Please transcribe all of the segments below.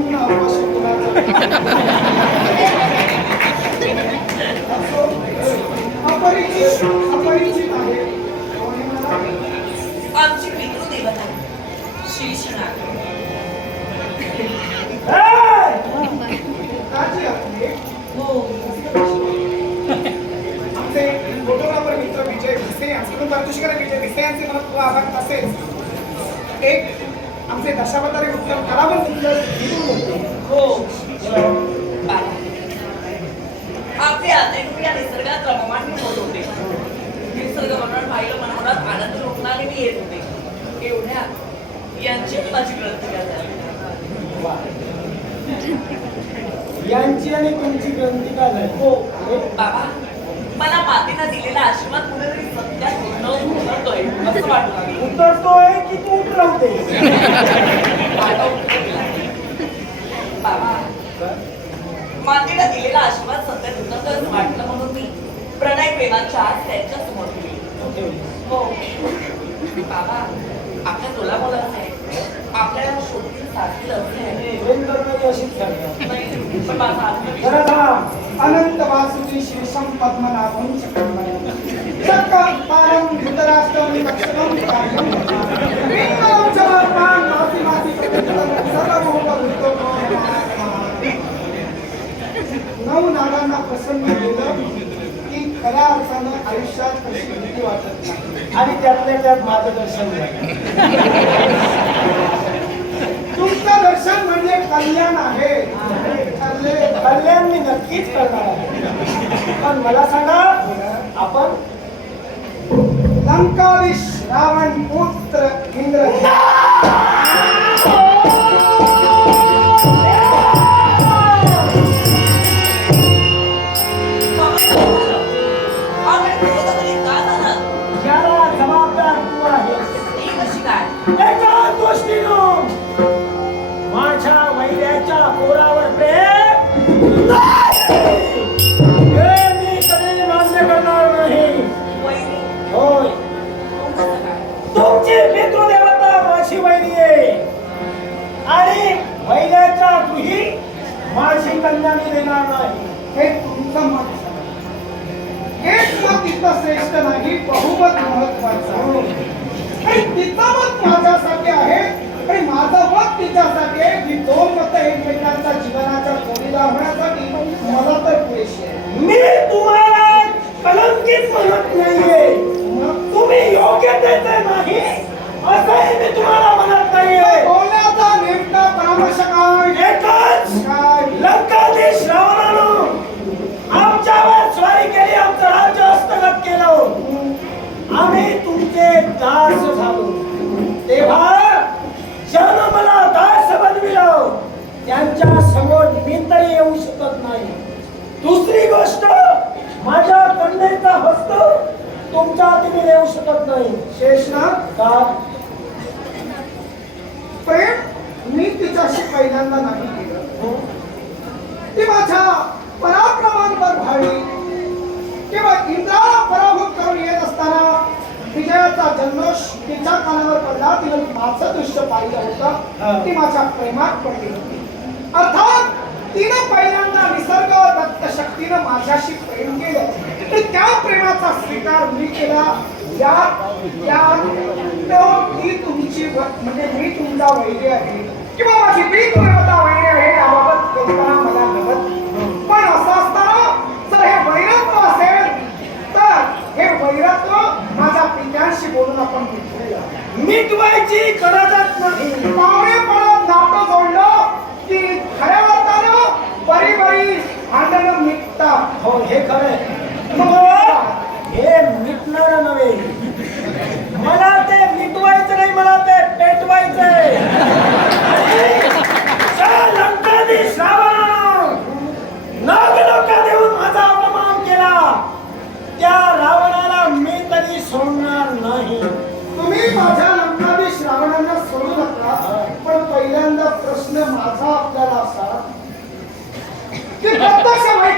muna ako, pasok ko दशावतारी सुंदर विदुर होते हो आपले आते या निसर्गात रममाण होत होते. निसर्ग मनोहर पाहिलं मनोहरात आनंद मी येत होते. एवढ्यात यांची माझी ग्रंथ झाली यांची आणि तुमची ग्रंथी का झाली? हो. बाबा मला मातेनं दिलेला आशीर्वाद कुठेतरी सत्यात उतरतोय की तू उतरवते दिला. मातेला दिलेला आशीर्वाद सत्यात उतरतोय वाटलं म्हणून मी प्रणय प्रेमाच्या आज त्यांच्यासमोर गेली हो बाबा आपल्या तुला बोला आहे आपल्याला आत्मविश्वास जरा थांब. अनंत वासुकी शीर्षम पद्मनाभं चक्रमणं. चक्रपालं धृतराष्ट्रं लक्ष्मणं कार्यं पिङ्गलं च वर्मान् मासि नऊ नागांना प्रसन्न केलं की खऱ्या अर्थानं आयुष्यात कशी भीती वाटत नाही आणि त्यातल्या त्यात माझं दर्शन तुमचं दर्शन म्हणजे कल्याण आहे कल्याण मी नक्कीच करणार आहे. पण मला सांगा आपण அங்காரிஷ் அவன் மூத்த म्हणत नाहीये तुम्ही योग्य योग्यतेचे नाही असंही मी तुम्हाला म्हणत नाहीये बोलण्याचा नेमका परामर्श काय एकच लंकाधीश रावणानं आमच्यावर स्वारी केली आमचं राज्य हस्तगत केलं आम्ही तुमचे दास झालो तेव्हा ज्यानं मला दास बनविलं त्यांच्यासमोर मी तरी येऊ शकत नाही दुसरी गोष्ट माझ्या कन्येचा हस्त तुमच्या हाती येऊ शकत नाही. शेषनाग का प्रेम मी तिच्याशी पहिल्यांदा नाही केलं. ती माझ्या पराक्रमांवर भाळली किंवा इंद्राला पराभूत करून येत असताना विजयाचा जल्लोष तिच्या कानावर पडला. तिने माझं दृश्य पाहिलं हा. होतं ती माझ्या प्रेमात पडली होती. अर्थात तिनं पहिल्यांदा निसर्ग दत्त शक्तीनं माझ्याशी प्रेम केलं. आणि त्या प्रेमाचा स्वीकार मी केला. या या तो ती तुमची म्हणजे मी तुमचा वैरी आहे. किंवा माझी मी तुमचा वैरी आहे याबाबत कल्पना मला नव्हती. पण असं असताना जर हे वैरत्व असेल तर हे वैरत्व माझ्या पित्यांशी बोलून आपण मिटवूया मिटवायची गरजच नाही. पावणे पडत नातं जोडलं. काही बरी निघता. हो हे खरंय मग हे मिटणार नव्हे मला ते मिटवायचं नाही मला ते पेटवायचंय त्या लंकाधीश रावणानं नागलोका देऊन माझा अपमान केला त्या रावणाला मी तरी सोडणार नाही तुम्ही माझ्या लंकाधीश रावणांना सोडू नका पण पहिल्यांदा प्रश्न माझा आपल्याला असा की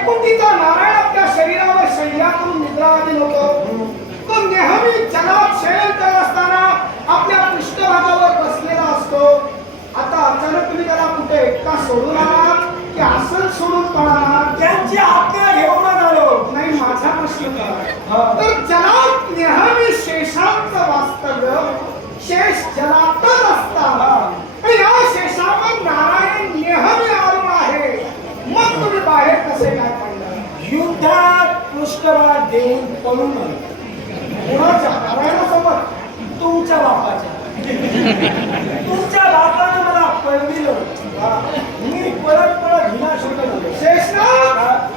वैकुंठीचा नारायण आपल्या शरीरावर शैल्यातून निद्राधीन होतो तो नेहमी जगात शयन करत असताना आपल्या पृष्ठभागावर बसलेला असतो. आता अचानक तुम्ही त्याला कुठे एकटा सोडून आला की आसन सोडून पळाला त्यांची आज्ञा घेऊनच आलो. नाही माझा प्रश्न तर जलात नेहमी शेषांचं वास्तव्य शेष जलातच असतात आणि या शेषावर नारायण नेहमी आरूढ आहे. मग तुम्ही बाहेर कसे पृष्ठभाग देऊन पळून आलो. कुणाच्या? नारायणासोबत तुमच्या बापाच्या. तुमच्या बापानं मला पळविलं मी परत परत विनाशोक झालो. शेषनाथ!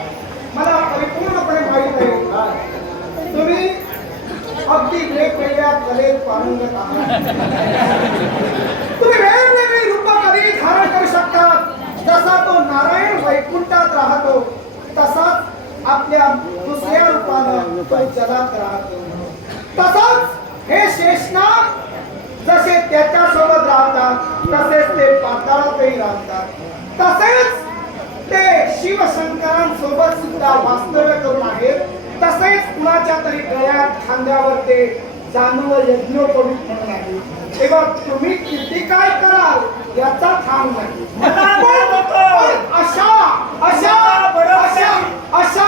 मला परिपूर्णपणे माहीत आहे तुम्ही अगदी वेगवेगळ्या कलेत पारंगत आहात. तुम्ही वेगवेगळी रूप कधी धारण करू शकता. जसा तो नारायण वैकुंठात राहतो तसाच आपल्या दुसऱ्या तसाच हे शेषनाग जसे त्याच्यासोबत राहतात तसेच ते पाताळातही राहतात. तसेच ते शिवशंकरांसोबत सुद्धा वास्तव्य करून आहेत. तसेच कुणाच्या तरी गळ्यात खांद्यावर ते जानव यज्ञोपवीत म्हणून आहे तेव्हा तुम्ही किती काय कराल याचा थांब नाही मला पण- नको. पण अशा अशा अशा अशा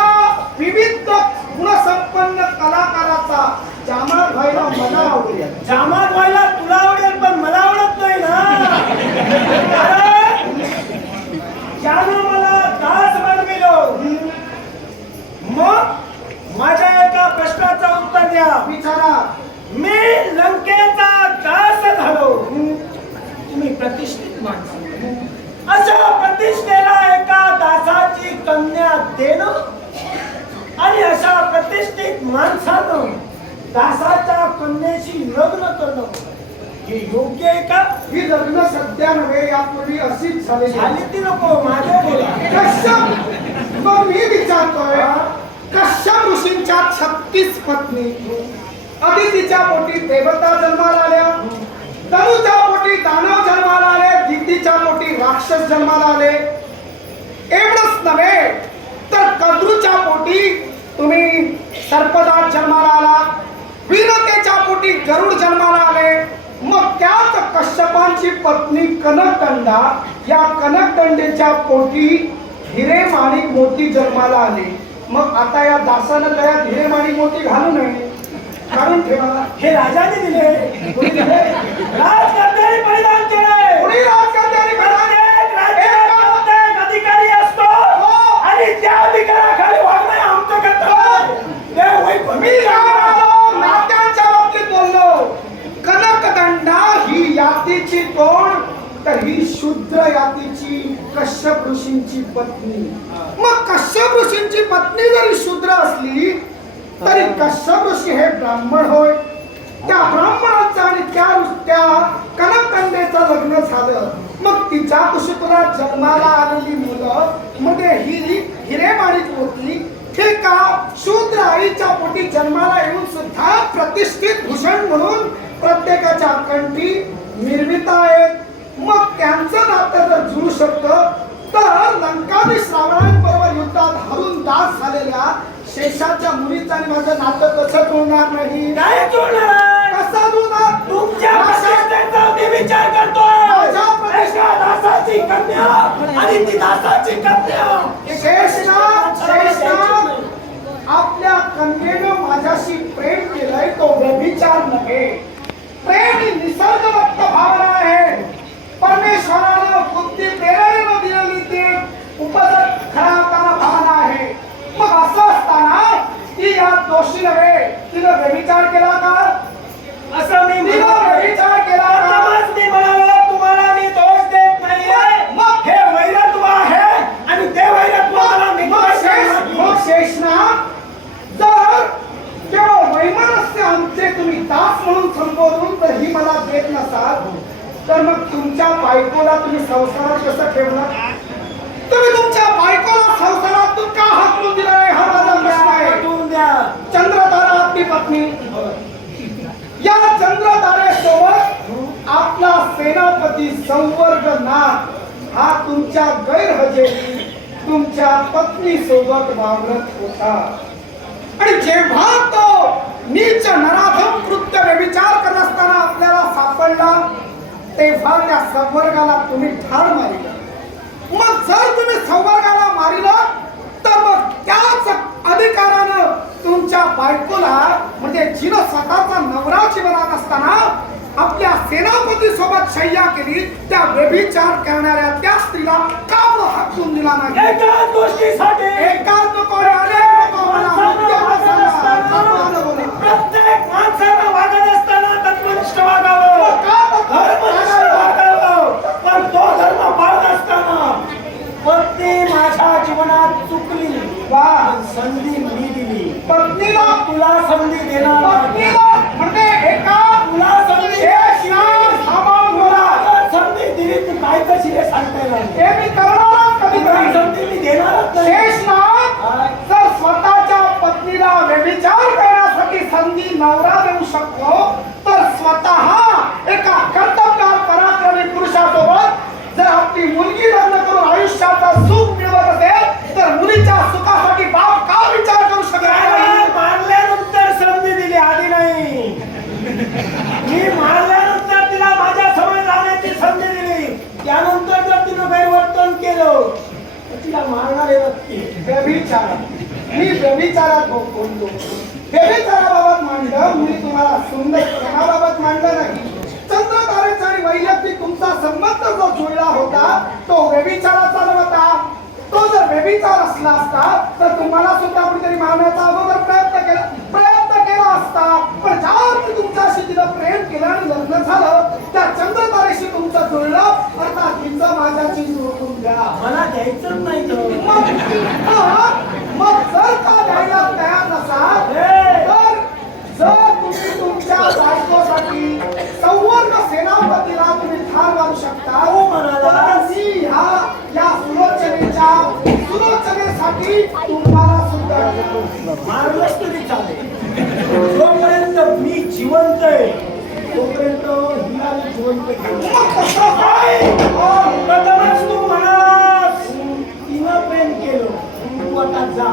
विविध गुणसंपन्न कलाकाराचा जामा व्हायला मला आवडेल जामात व्हायला तुला आवडेल पण मला आवडत नाही ना कारण ज्यानं मला दास बनविलो मग माझ्या एका प्रश्नाचं उत्तर द्या विचारा मी लंकेचा दास झालो तुम्ही प्रतिष्ठित माणसं अशा प्रतिष्ठेला एका दासाची कन्या देणं आणि अशा प्रतिष्ठित माणसानं दासाच्या कन्याशी लग्न करणं हे योग्य आहे का? ही लग्न सध्या नव्हे यापूर्वी अशीच झाली झाली ती नको माझ्या बोला कश्यप! मग मी विचारतोय कश्यप ऋषींच्या छत्तीस पत्नी अदितीच्या पोटी देवता जन्माला आल्या तनुच्या पोटी दानव जन्माला आले दितीच्या पोटी राक्षस जन्माला आले एवढंच नव्हे तर कद्रूच्या पोटी तुम्ही सर्पदास जन्माला आला वीरतेच्या पोटी गरुड जन्माला आले मग त्याच कश्यपांची पत्नी कनकदंडा या कनकदंडेच्या पोटी हिरे माणिक मोती जन्माला आले. मग आता या दासानं गळ्यात हिरे माणिक मोती घालू नये. काढून ठेवा. हे राजाने दिले? राजकर्त्याने परिधान केले कोणी राजकारण्याने प्रत्येक घातले? राज्यात एक अधिकारी असतो आणि त्या अधिकाराखाली वागणं हे आमचं कर्तव्य आहे. देव वैकुंठी मी रामाला नात्यांच्या बाबतीत बोललो कनकदंडा ही यातीची कोण तर ही शूद्र यातीची कश्यप ऋषींची पत्नी मग कश्यप ऋषींची पत्नी जरी शूद्र असली तरी कश्यप ऋषी हे ब्राह्मण होय त्या ब्राह्मणाचं आणि त्या त्या कनकदंडेचं लग्न झालं. मग तिच्या कुशीतुला जन्माला आलेली मुलं मध्ये ही हिरेमाणिक होती. हे का? शूद्र आईच्या पोटी जन्माला येऊन सुद्धा प्रतिष्ठित भूषण म्हणून प्रत्येकाच्या कंठी निर्मिता आहेत. मग त्यांचं नातं जर जुळू शकतं तर लंकाने श्रावणांबरोबर युद्धात हरून दास झालेल्या शेषाच्या मुलीचं आणि माझं नातं कसं जुळणार नाही. नाही जुळणार! कसं जुळणार? तुमच्या कन्या आणि ती दासाची कन्या आपल्या कन्येनं माझ्याशी प्रेम केलंय तो व्यभिचार नव्हे. प्रेम ही निसर्गदत्त भावना आहे. परमेश्वरानं बुद्धी प्रेरणेनं दिलेली ती उपजत खऱ्या अर्थानं भावना आहे. मग असं असताना ती या दोषी नव्हे. तिनं व्यभिचार केला का? असं मी सेनापती संवर्ग नाथ हा तुमच्या गैरहजेरी तुमच्या पत्नी सोबत वावरत होता. आणि जेव्हा तो नीच नराधम कृत्य व्यभिचार करत असताना आपल्याला सापडला तेव्हा त्या संवर्गाला तुम्ही ठार मारिला. मग जर तुम्ही संवर्गाला मारिलं तर मग त्याच अधिकारानं तुमच्या बायकोला म्हणजे जिनं स्वतःचा नवरा जीवनात असताना सोबत शय्या केली त्या व्यभिचार करणाऱ्या त्या स्त्रीला का हाकून दिला नाही गोष्टीसाठी नको. प्रत्येक वागत असताना तत्वनिष्ठ वागावं? धर्मनिष्ठ वागावं पण तो धर्म पाळत असताना पत्नी माझ्या जीवनात चुकली वा. संधी मी दिली पत्नीला तुला देणार नाही. पत्नीला म्हणजे एका तुला संधी शेषनाग सामावून तुला बोला. जर संधी दिली तू काय कशी रे सांगता येणार नाही. हे मी करणारच कधी तुला नाही. संधी मी देणारच नाही शेषनाग काय? जर स्वतःच्या पत्नीला व्यभिचार करण्यासाठी संधी नवरा देऊ शकतो तर स्वतः एका कर्तव्यात पराक्रमी पुरुषासोबत जर आपली मुलगी लग्न करून आयुष्याचा सुख मिळवत असेल तर मुलीच्या सुखासाठी बाप का विचार करू शकत त्याला नाही मारल्यानंतर संधी दिली आधी नाही मी मारल्यानंतर तिला माझ्यासमोर जाण्याची संधी दिली त्यानंतर जर तिनं गैरवर्तन केलं तर तिला मारणारे नक्की व्यभिचार मी व्यभिचारात बोलतो व्यभिचाराबाबत मांडलं मी तुम्हाला सुंदर प्रेमाबाबत मांडलं नाही चंद्र तारेचा आणि वैयक्तिक तुमचा संबंध जो जुळला होता तो व्यभिचाराचा नव्हता तो जर व्यभिचार असला असता तर तुम्हाला सुद्धा कुठेतरी मारण्याचा अगोदर प्रयत्न केला प्रयत्न केला असता पण ज्यावरती तुमच्याशी तिनं प्रेम केलं आणि लग्न झालं त्या चंद्र तारेशी तुमचं जुळलं अर्थात तिचं माझ्याशी जुळवून द्या मला द्यायचंच नाही तर. मग हा, मग जर का द्यायला तयार नसाल हे! तर जर तुम्ही तुमच्या बायकोसाठी संवर्ग सेनापतीला तुम्ही ठार मारू शकता हो म्हणाला. तर मी ह्या या सुलोचनेच्या सुलोचनेसाठी तुम्हाला सुद्धा ठार मारलंच तरी चालेल. जोपर्यंत मी जिवंत आहे तोपर्यंत हिला जिवंत प्रथमच तू म्हणालास तिनं प्रेम केलं. तू आता जा.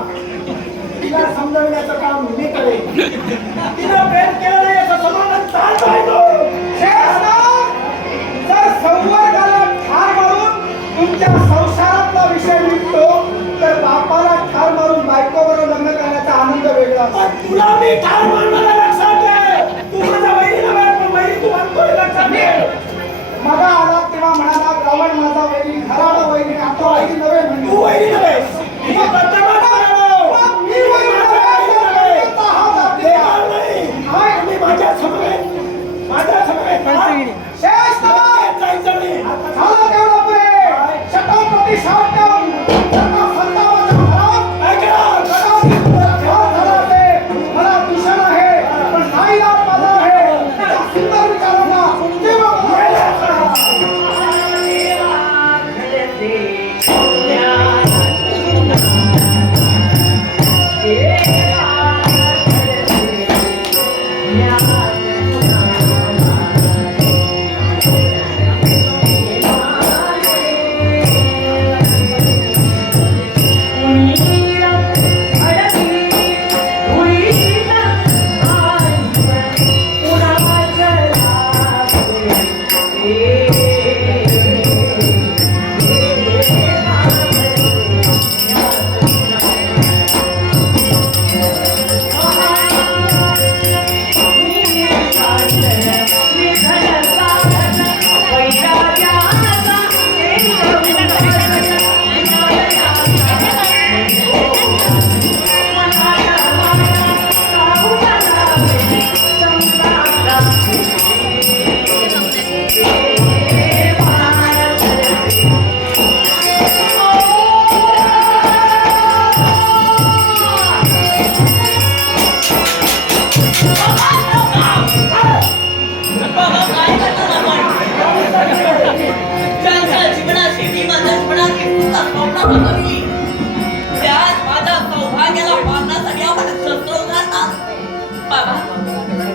तिला समजवण्याचं काम मी करेन. तिनं प्रेम केलं नाही असं समाधान चाल पाहिजे शेषनाग, तुला मी ठार मारणार लक्षात घे तू माझा वैरी नव्हे पण वैरी तू म्हणतोय लक्षात घे मगा आला तेव्हा म्हणाला रावण माझा वैरी घराला वैरी आता वैरी नव्हे म्हणजे तू वैरी नव्हे. मी. मग मी वैरी माझ्यासमोर आहे. माझ्यासमोर आहे. शेषनाग, जायचं नाही. आता झालं तेवढं पुरे शतपती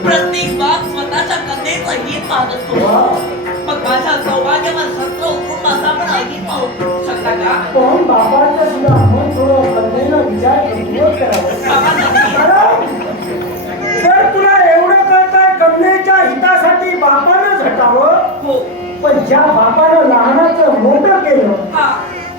प्रत्येक बाप स्वतःच्या कन्येचं हित पाहत असतो मग माझ्या सौभाग्यावर शस्त्र उघडून माझा पण अहित पाहू शकता का पण बाबाचं सुद्धा मन थोडं कन्येनं विचार करून करावं बाबा नक्की कारण जर तुला एवढं कळतंय कन्येच्या हितासाठी बापानं झटावं हो. पण ज्या बापानं लहानाचं मोठं केलं